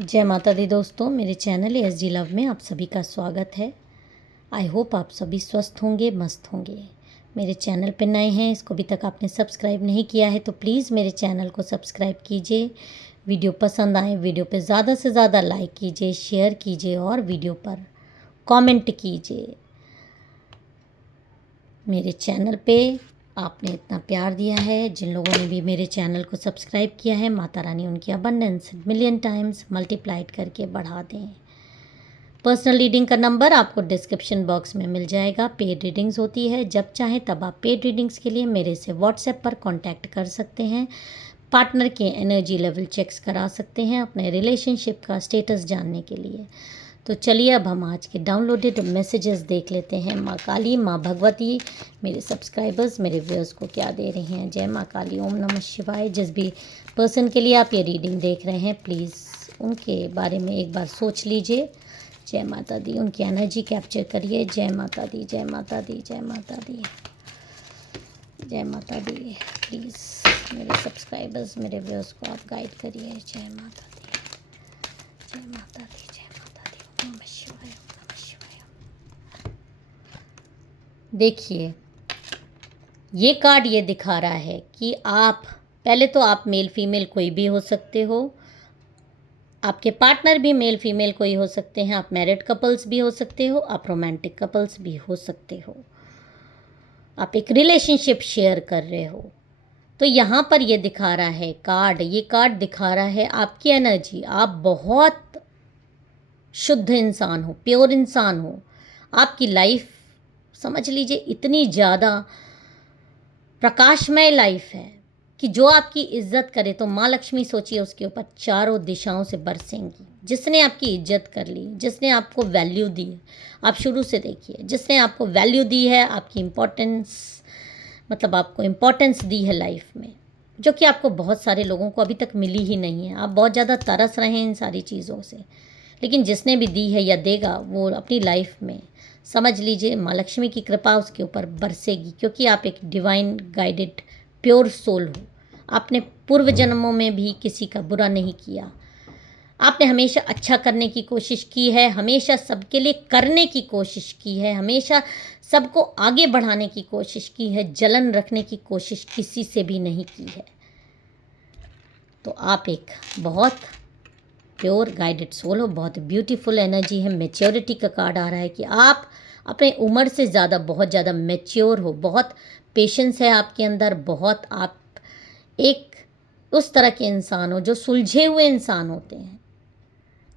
जय माता दी दोस्तों, मेरे चैनल एसजी लव में आप सभी का स्वागत है। आई होप आप सभी स्वस्थ होंगे, मस्त होंगे। मेरे चैनल पे नए हैं, इसको अभी तक आपने सब्सक्राइब नहीं किया है तो प्लीज़ मेरे चैनल को सब्सक्राइब कीजिए। वीडियो पसंद आए वीडियो पे ज़्यादा से ज़्यादा लाइक कीजिए, शेयर कीजिए और वीडियो पर कमेंट कीजिए। मेरे चैनल पे आपने इतना प्यार दिया है, जिन लोगों ने भी मेरे चैनल को सब्सक्राइब किया है, माता रानी उनकी अबंडेंस मिलियन टाइम्स मल्टीप्लाइड करके बढ़ा दें। पर्सनल रीडिंग का नंबर आपको डिस्क्रिप्शन बॉक्स में मिल जाएगा। पेड रीडिंग्स होती है, जब चाहें तब आप पेड रीडिंग्स के लिए मेरे से व्हाट्सएप पर कांटेक्ट कर सकते हैं। पार्टनर के एनर्जी लेवल चेक्स करा सकते हैं अपने रिलेशनशिप का स्टेटस जानने के लिए। तो चलिए अब हम आज के डाउनलोडेड मैसेजेस देख लेते हैं। माँ काली, माँ भगवती मेरे सब्सक्राइबर्स, मेरे व्यूअर्स को क्या दे रही हैं। जय माँ काली, ओम नमः शिवाय। जिस भी पर्सन के लिए आप ये रीडिंग देख रहे हैं, प्लीज़ उनके बारे में एक बार सोच लीजिए। जय माता दी, उनकी एनर्जी कैप्चर करिए। जय माता दी, जय माता दी, जय माता दी, जय माता दी। प्लीज़ मेरे सब्सक्राइबर्स, मेरे व्यूअर्स को आप गाइड करिए। जय माता दी, जय माता दी, जय माता दी, ओम नमः शिवाय, ओम नमः शिवाय। देखिए, ये कार्ड ये दिखा रहा है कि आप पहले तो आप मेल फीमेल कोई भी हो सकते हो, आपके पार्टनर भी मेल फीमेल कोई हो सकते हैं, आप मैरिड कपल्स भी हो सकते हो, आप रोमांटिक कपल्स भी हो सकते हो, आप एक रिलेशनशिप शेयर कर रहे हो। तो यहाँ पर ये दिखा रहा है कार्ड, ये कार्ड दिखा रहा है आपकी एनर्जी। आप बहुत शुद्ध इंसान हो, प्योर इंसान हो। आपकी लाइफ समझ लीजिए इतनी ज़्यादा प्रकाशमय लाइफ है कि जो आपकी इज्जत करे तो माँ लक्ष्मी सोचिए उसके ऊपर चारों दिशाओं से बरसेंगी। जिसने आपकी इज्जत कर ली, जिसने आपको वैल्यू दी है, आप शुरू से देखिए, जिसने आपको वैल्यू दी है, आपकी इम्पोर्टेंस, मतलब आपको इम्पोर्टेंस दी है लाइफ में, जो कि आपको बहुत सारे लोगों को अभी तक मिली ही नहीं है। आप बहुत ज़्यादा तरस रहे हैं इन सारी चीज़ों से, लेकिन जिसने भी दी है या देगा वो अपनी लाइफ में समझ लीजिए माँ लक्ष्मी की कृपा उसके ऊपर बरसेगी, क्योंकि आप एक डिवाइन गाइडेड प्योर सोल हो। आपने पूर्व जन्मों में भी किसी का बुरा नहीं किया। आपने हमेशा अच्छा करने की कोशिश की है, हमेशा सबके लिए करने की कोशिश की है, हमेशा सबको आगे बढ़ाने की कोशिश की है, जलन रखने की कोशिश किसी से भी नहीं की है। तो आप एक बहुत प्योर गाइडेड सोल हो, बहुत ब्यूटीफुल एनर्जी है। मैच्योरिटी का कार्ड आ रहा है कि आप अपने उम्र से ज़्यादा बहुत ज़्यादा मैच्योर हो, बहुत पेशेंस है आपके अंदर, बहुत आप एक उस तरह के इंसान हो जो सुलझे हुए इंसान होते हैं,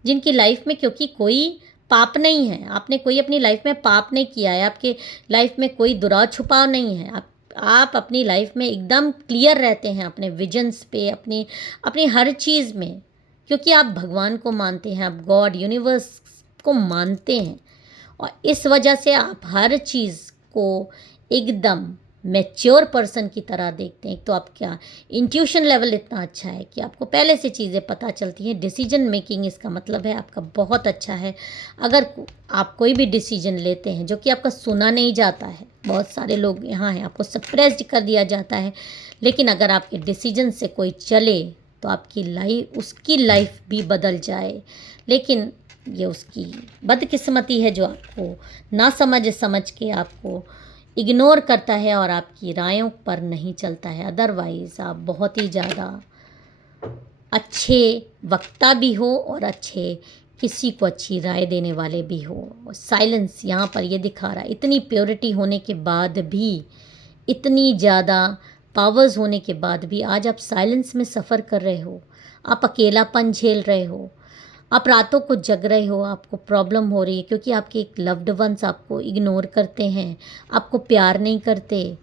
जिनकी लाइफ में क्योंकि कोई पाप नहीं है, आपने कोई अपनी लाइफ में पाप नहीं किया है, आपके लाइफ में कोई दुराव छुपाव नहीं है। आप अपनी लाइफ में एकदम क्लियर रहते हैं अपने विजन्स पे, अपनी अपनी हर चीज़ में, क्योंकि आप भगवान को मानते हैं, आप गॉड यूनिवर्स को मानते हैं, और इस वजह से आप हर चीज़ को एकदम मैच्योर पर्सन की तरह देखते हैं। तो आप क्या इंट्यूशन लेवल इतना अच्छा है कि आपको पहले से चीज़ें पता चलती हैं। डिसीजन मेकिंग इसका मतलब है आपका बहुत अच्छा है। अगर आप कोई भी डिसीजन लेते हैं जो कि आपका सुना नहीं जाता है, बहुत सारे लोग यहाँ हैं, आपको सप्रेस्ड कर दिया जाता है, लेकिन अगर आपके डिसीजन से कोई चले तो आपकी लाइफ, उसकी लाइफ भी बदल जाए। लेकिन ये उसकी बदकिस्मती है जो आपको ना समझ के आपको इग्नोर करता है और आपकी रायों पर नहीं चलता है। अदरवाइज़ आप बहुत ही ज़्यादा अच्छे वक्ता भी हो और अच्छे किसी को अच्छी राय देने वाले भी हो। और साइलेंस यहाँ पर ये दिखा रहा है, इतनी प्योरिटी होने के बाद भी, इतनी ज़्यादा पावर्स होने के बाद भी आज आप साइलेंस में सफ़र कर रहे हो। आप अकेलापन झेल रहे हो, आप रातों को जग रहे हो, आपको प्रॉब्लम हो रही है क्योंकि आपके एक लव्ड वंस आपको इग्नोर करते हैं, आपको प्यार नहीं करते,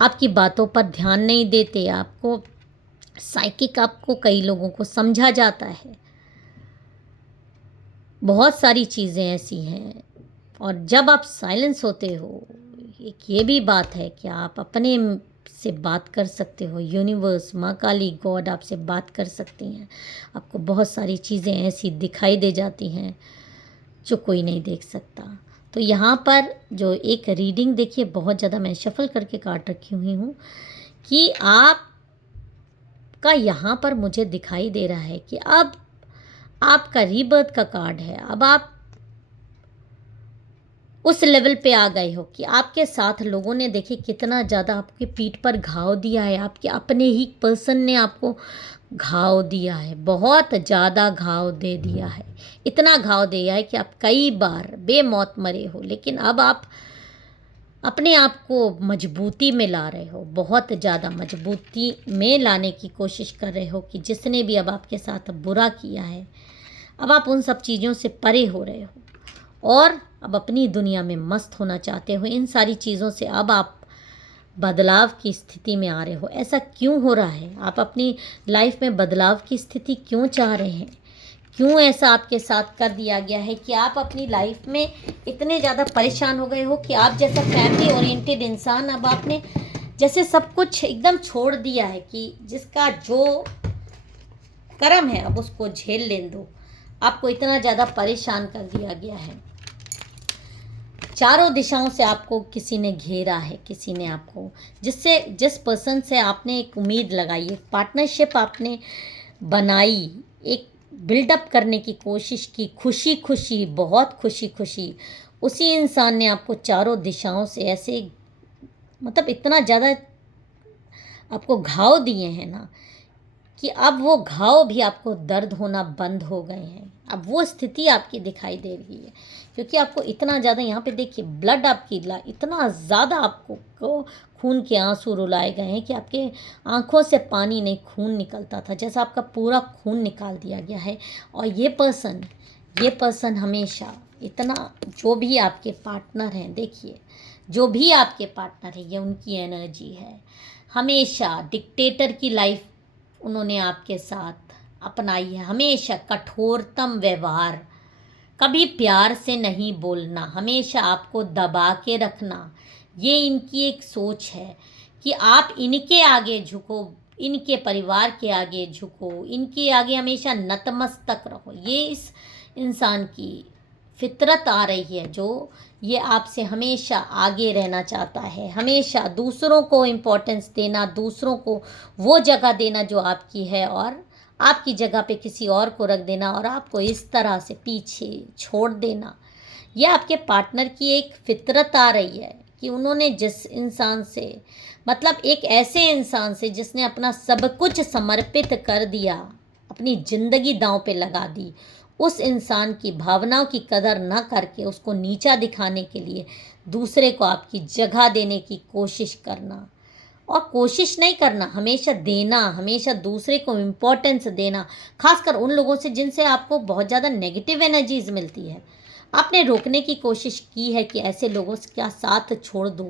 आपकी बातों पर ध्यान नहीं देते, आपको साइकिक, आपको कई लोगों को समझा जाता है। बहुत सारी चीज़ें ऐसी हैं। और जब आप साइलेंस होते हो, एक ये भी बात है कि आप अपने से बात कर सकते हो। यूनिवर्स, माँ काली, गॉड आपसे बात कर सकती हैं। आपको बहुत सारी चीज़ें ऐसी दिखाई दे जाती हैं जो कोई नहीं देख सकता। तो यहाँ पर जो एक रीडिंग देखिए, बहुत ज़्यादा मैं शफल करके कार्ड रखी हुई हूँ कि आप का यहाँ पर मुझे दिखाई दे रहा है कि अब आपका रीबर्थ का कार्ड है। अब आप उस लेवल पे आ गए हो कि आपके साथ लोगों ने देखिए कितना ज़्यादा आपके पीठ पर घाव दिया है, आपके अपने ही पर्सन ने आपको घाव दिया है, बहुत ज़्यादा घाव दे दिया है। इतना घाव दिया है कि आप कई बार बेमौत मरे हो, लेकिन अब आप अपने आप को मजबूती में ला रहे हो, बहुत ज़्यादा मजबूती में लाने की कोशिश कर रहे हो कि जिसने भी अब आपके साथ बुरा किया है, अब आप उन सब चीज़ों से परे हो रहे हो और अब अपनी दुनिया में मस्त होना चाहते हो। इन सारी चीज़ों से अब आप बदलाव की स्थिति में आ रहे हो। ऐसा क्यों हो रहा है? आप अपनी लाइफ में बदलाव की स्थिति क्यों चाह रहे हैं? क्यों ऐसा आपके साथ कर दिया गया है कि आप अपनी लाइफ में इतने ज़्यादा परेशान हो गए हो कि आप जैसा फैमिली ओरिएंटेड इंसान अब आपने जैसे सब कुछ एकदम छोड़ दिया है कि जिसका जो कर्म है अब उसको झेल लेने दो। आपको इतना ज़्यादा परेशान कर दिया गया है। चारों दिशाओं से आपको किसी ने घेरा है, किसी ने आपको जिस पर्सन से आपने एक उम्मीद लगाई, एक पार्टनरशिप आपने बनाई, एक बिल्डअप करने की कोशिश की, खुशी खुशी, बहुत खुशी खुशी, उसी इंसान ने आपको चारों दिशाओं से ऐसे मतलब इतना ज़्यादा आपको घाव दिए हैं ना कि अब वो घाव भी आपको दर्द होना बंद हो गए हैं। अब वो स्थिति आपकी दिखाई दे रही है क्योंकि आपको इतना ज़्यादा यहाँ पे देखिए ब्लड आपकी इतना ज़्यादा आपको खून के आंसू रुलाए गए हैं कि आपके आंखों से पानी नहीं खून निकलता था, जैसा आपका पूरा खून निकाल दिया गया है। और ये पर्सन हमेशा इतना जो भी आपके पार्टनर हैं, देखिए जो भी आपके पार्टनर है ये उनकी एनर्जी है। हमेशा डिक्टेटर की लाइफ उन्होंने आपके साथ अपनाई है। हमेशा कठोरतम व्यवहार, कभी प्यार से नहीं बोलना, हमेशा आपको दबा के रखना, ये इनकी एक सोच है कि आप इनके आगे झुको, इनके परिवार के आगे झुको, इनके आगे हमेशा नतमस्तक रहो। ये इस इंसान की फितरत आ रही है जो ये आपसे हमेशा आगे रहना चाहता है, हमेशा दूसरों को इम्पोर्टेंस देना, दूसरों को वो जगह देना जो आपकी है और आपकी जगह पे किसी और को रख देना और आपको इस तरह से पीछे छोड़ देना। ये आपके पार्टनर की एक फितरत आ रही है कि उन्होंने जिस इंसान से मतलब एक ऐसे इंसान से जिसने अपना सब कुछ समर्पित कर दिया, अपनी ज़िंदगी दांव पे लगा दी, उस इंसान की भावनाओं की कदर न करके उसको नीचा दिखाने के लिए दूसरे को आपकी जगह देने की कोशिश करना और कोशिश नहीं करना, हमेशा देना, हमेशा दूसरे को इम्पोर्टेंस देना, खासकर उन लोगों से जिनसे आपको बहुत ज़्यादा नेगेटिव एनर्जीज मिलती है। आपने रोकने की कोशिश की है कि ऐसे लोगों से क्या साथ छोड़ दो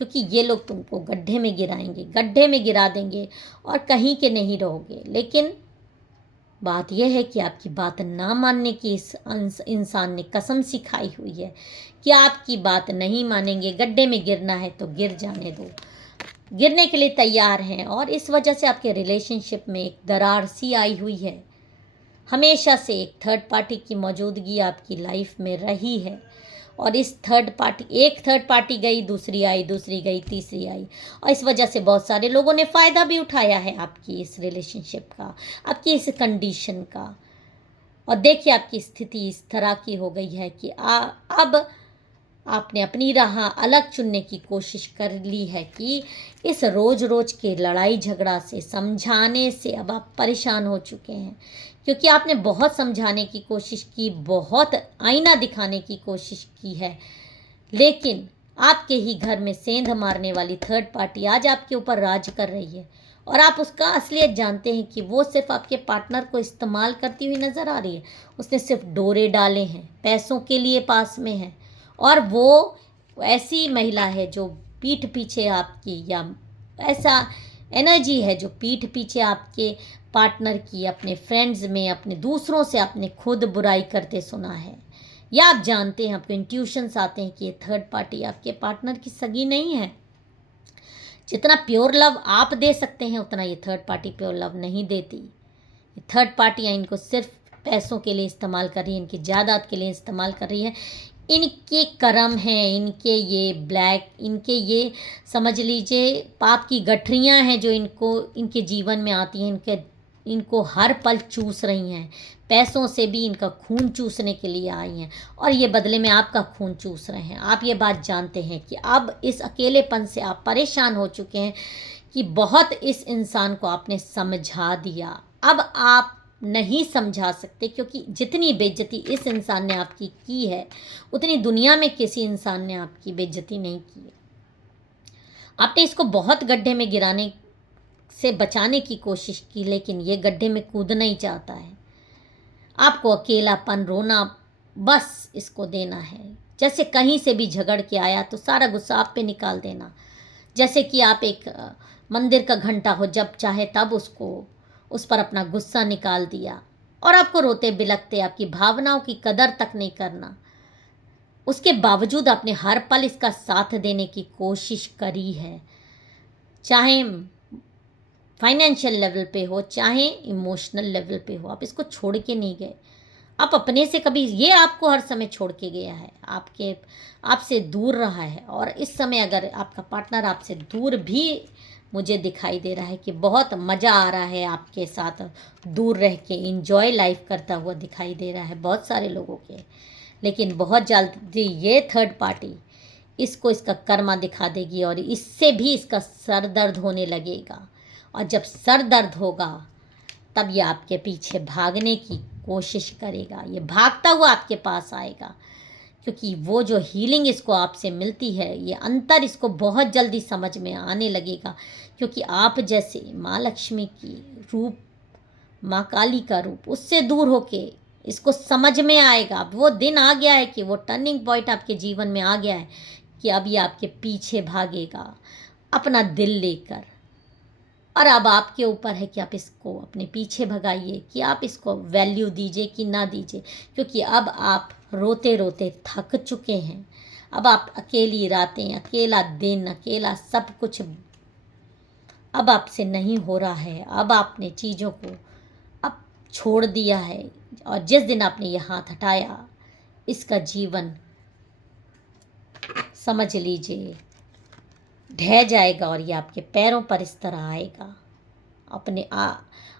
क्योंकि ये लोग तुमको गड्ढे में गिराएंगे, गड्ढे में गिरा देंगे और कहीं के नहीं रहोगे। लेकिन बात यह है कि आपकी बात ना मानने की इस इंसान ने कसम सिखाई हुई है कि आपकी बात नहीं मानेंगे, गड्ढे में गिरना है तो गिर जाने दो, गिरने के लिए तैयार हैं। और इस वजह से आपके रिलेशनशिप में एक दरार सी आई हुई है। हमेशा से एक थर्ड पार्टी की मौजूदगी आपकी लाइफ में रही है और एक थर्ड पार्टी गई, दूसरी आई, दूसरी गई, तीसरी आई और इस वजह से बहुत सारे लोगों ने फ़ायदा भी उठाया है आपकी इस रिलेशनशिप का, आपकी इस कंडीशन का। और देखिए आपकी स्थिति इस तरह की हो गई है कि अब आपने अपनी राह अलग चुनने की कोशिश कर ली है कि इस रोज़ रोज़ के लड़ाई झगड़ा से, समझाने से अब आप परेशान हो चुके हैं क्योंकि आपने बहुत समझाने की कोशिश की, बहुत आईना दिखाने की कोशिश की है, लेकिन आपके ही घर में सेंध मारने वाली थर्ड पार्टी आज आपके ऊपर राज कर रही है और आप उसका असलियत जानते हैं कि वो सिर्फ आपके पार्टनर को इस्तेमाल करती हुई नज़र आ रही है। उसने सिर्फ डोरे डाले हैं, पैसों के लिए पास में है और वो ऐसी महिला है जो पीठ पीछे आपकी, या ऐसा एनर्जी है जो पीठ पीछे आपके पार्टनर की, अपने फ्रेंड्स में, अपने दूसरों से आपने खुद बुराई करते सुना है या आप जानते हैं, आपको इंट्यूशंस आते हैं कि ये थर्ड पार्टी आपके पार्टनर की सगी नहीं है। जितना प्योर लव आप दे सकते हैं उतना ये थर्ड पार्टी प्योर लव नहीं देती। ये थर्ड पार्टियाँ इनको सिर्फ पैसों के लिए इस्तेमाल कर रही है, इनकी जायदाद के लिए इस्तेमाल कर रही है। इनके कर्म हैं, इनके ये समझ लीजिए पाप की गठरियाँ हैं जो इनके जीवन में आती हैं, इनके इनको हर पल चूस रही हैं, पैसों से भी इनका खून चूसने के लिए आई हैं और ये बदले में आपका खून चूस रहे हैं। आप ये बात जानते हैं कि अब इस अकेलेपन से आप परेशान हो चुके हैं कि बहुत इस इंसान को आपने समझा दिया, अब आप नहीं समझा सकते, क्योंकि जितनी बेइज्जती इस इंसान ने आपकी की है उतनी दुनिया में किसी इंसान ने आपकी बेइज्जती नहीं की है। आपने इसको बहुत गड्ढे में गिराने से बचाने की कोशिश की, लेकिन ये गड्ढे में कूदना ही चाहता है। आपको अकेलापन, रोना बस इसको देना है। जैसे कहीं से भी झगड़ के आया तो सारा गुस्सा आप पे निकाल देना। जैसे कि आप एक मंदिर का घंटा हो, जब चाहे तब उस पर अपना गुस्सा निकाल दिया और आपको रोते बिलखते आपकी भावनाओं की कदर तक नहीं करना। उसके बावजूद आपने हर पल इसका साथ देने की कोशिश करी है, चाहे फाइनेंशियल लेवल पे हो, चाहे इमोशनल लेवल पे हो। आप इसको छोड़ के नहीं गए, आप अपने से कभी, ये आपको हर समय छोड़ के गया है, आपसे दूर रहा है। और इस समय अगर आपका पार्टनर आपसे दूर भी मुझे दिखाई दे रहा है कि बहुत मज़ा आ रहा है आपके साथ दूर रह के, इंजॉय लाइफ करता हुआ दिखाई दे रहा है बहुत सारे लोगों के, लेकिन बहुत जल्दी ये थर्ड पार्टी इसको इसका कर्मा दिखा देगी और इससे भी इसका सर दर्द होने लगेगा। और जब सर दर्द होगा तब ये आपके पीछे भागने की कोशिश करेगा, ये भागता हुआ आपके पास आएगा, क्योंकि वो जो हीलिंग इसको आपसे मिलती है, ये अंतर इसको बहुत जल्दी समझ में आने लगेगा। क्योंकि आप जैसे माँ लक्ष्मी की रूप, माँ काली का रूप, उससे दूर होके इसको समझ में आएगा। अब वो दिन आ गया है कि वो टर्निंग पॉइंट आपके जीवन में आ गया है कि अब ये आपके पीछे भागेगा अपना दिल लेकर। और अब आपके ऊपर है कि आप इसको अपने पीछे भगाइए, कि आप इसको वैल्यू दीजिए कि ना दीजिए, क्योंकि अब आप रोते रोते थक चुके हैं। अब आप अकेली रातें, अकेला दिन, अकेला सब कुछ अब आपसे नहीं हो रहा है। अब आपने चीज़ों को अब छोड़ दिया है और जिस दिन आपने ये हाथ हटाया, इसका जीवन समझ लीजिए ढह जाएगा और ये आपके पैरों पर इस तरह आएगा,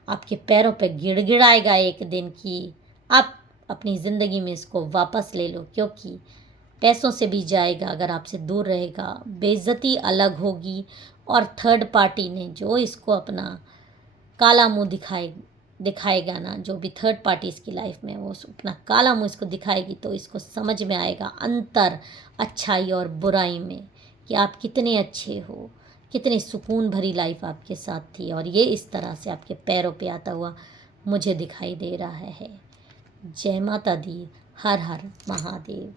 आपके पैरों पर गिड़गिड़ाएगा एक दिन कि आप अपनी ज़िंदगी में इसको वापस ले लो। क्योंकि पैसों से भी जाएगा अगर आपसे दूर रहेगा, बेइज्जती अलग होगी, और थर्ड पार्टी ने जो इसको अपना काला मुंह दिखाएगा ना, जो भी थर्ड पार्टी इसकी लाइफ में, वो अपना काला मुंह इसको दिखाएगी, तो इसको समझ में आएगा अंतर अच्छाई और बुराई में, कि आप कितने अच्छे हो, कितने सुकून भरी लाइफ आपके साथ थी, और ये इस तरह से आपके पैरों पे आता हुआ मुझे दिखाई दे रहा है। जय माता दी, हर हर महादेव।